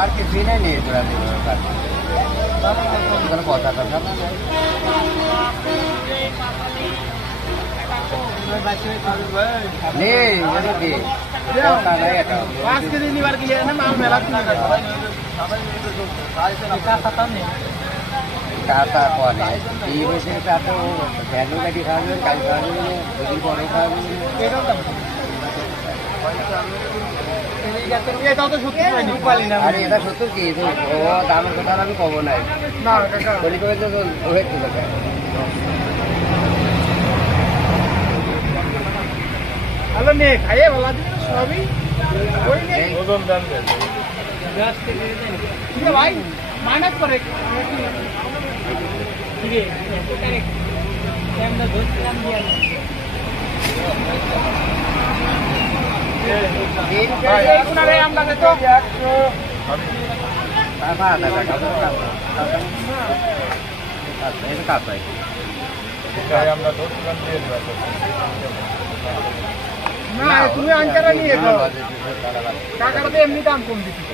আর কিছুই নাই নিয়ে তোরা কোনো কথা কথা নেই এটা 5 কেজি নিবার গিয়ে না মাল মেলা টাটা পরে এই বসে তো ভ্যালু গাড়ি খাওয়াবেন কাল খাওয়াবেন দুদিন পরে খাওয়াবেন আরে এটা সত্য কি ও দামের কথা আমি কব নাই বলি করে তো হয়েছিল ভালো নে খাইয়ে ভালো সবই ওজন দাম দেন ভাই মাইনাস করে ঠিক আছে আমরা ধরছিলাম দিয়ে আমরা তো আমরা ধরছিলাম দিয়ে না তুমি আনকারা নিয়ে যাও কাকারা তো এমনি দাম কম দিচ্ছি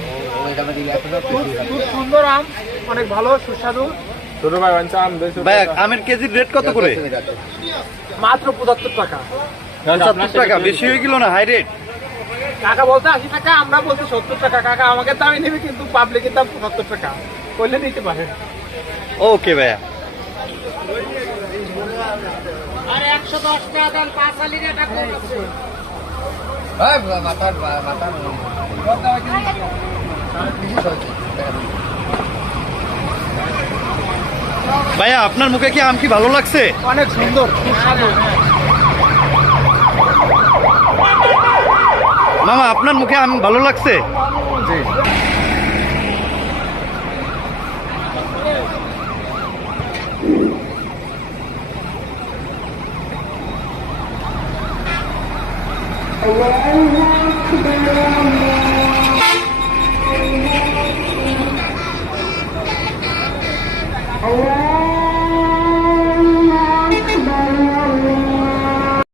খুব সুন্দর আম অনেক ভালো সুস্বাদু ছোট ভাই বাঞ্চা আম 200 ভাই আমের কেজির রেট কত করে? মাত্র 75 টাকা। 70 টাকা বেশি হয়ে গেল না, হাই রেট। কাকা বলতে 80 টাকা, আমরা বলছি 70 টাকা। কাকা আমাকে দামই নেবে, কিন্তু পাবলিকের দাম 75 টাকা করলে নিতে পারে। ওকে ভাইয়া। আর 110 টাকা দাম 5 আলির এটা কম আছে। মাথা ভাইয়া আপনার মুখে কি আম কি ভালো লাগছে? অনেক সুন্দর সুস্বাদু। মামা আপনার মুখে আম ভালো লাগছে? জি Allah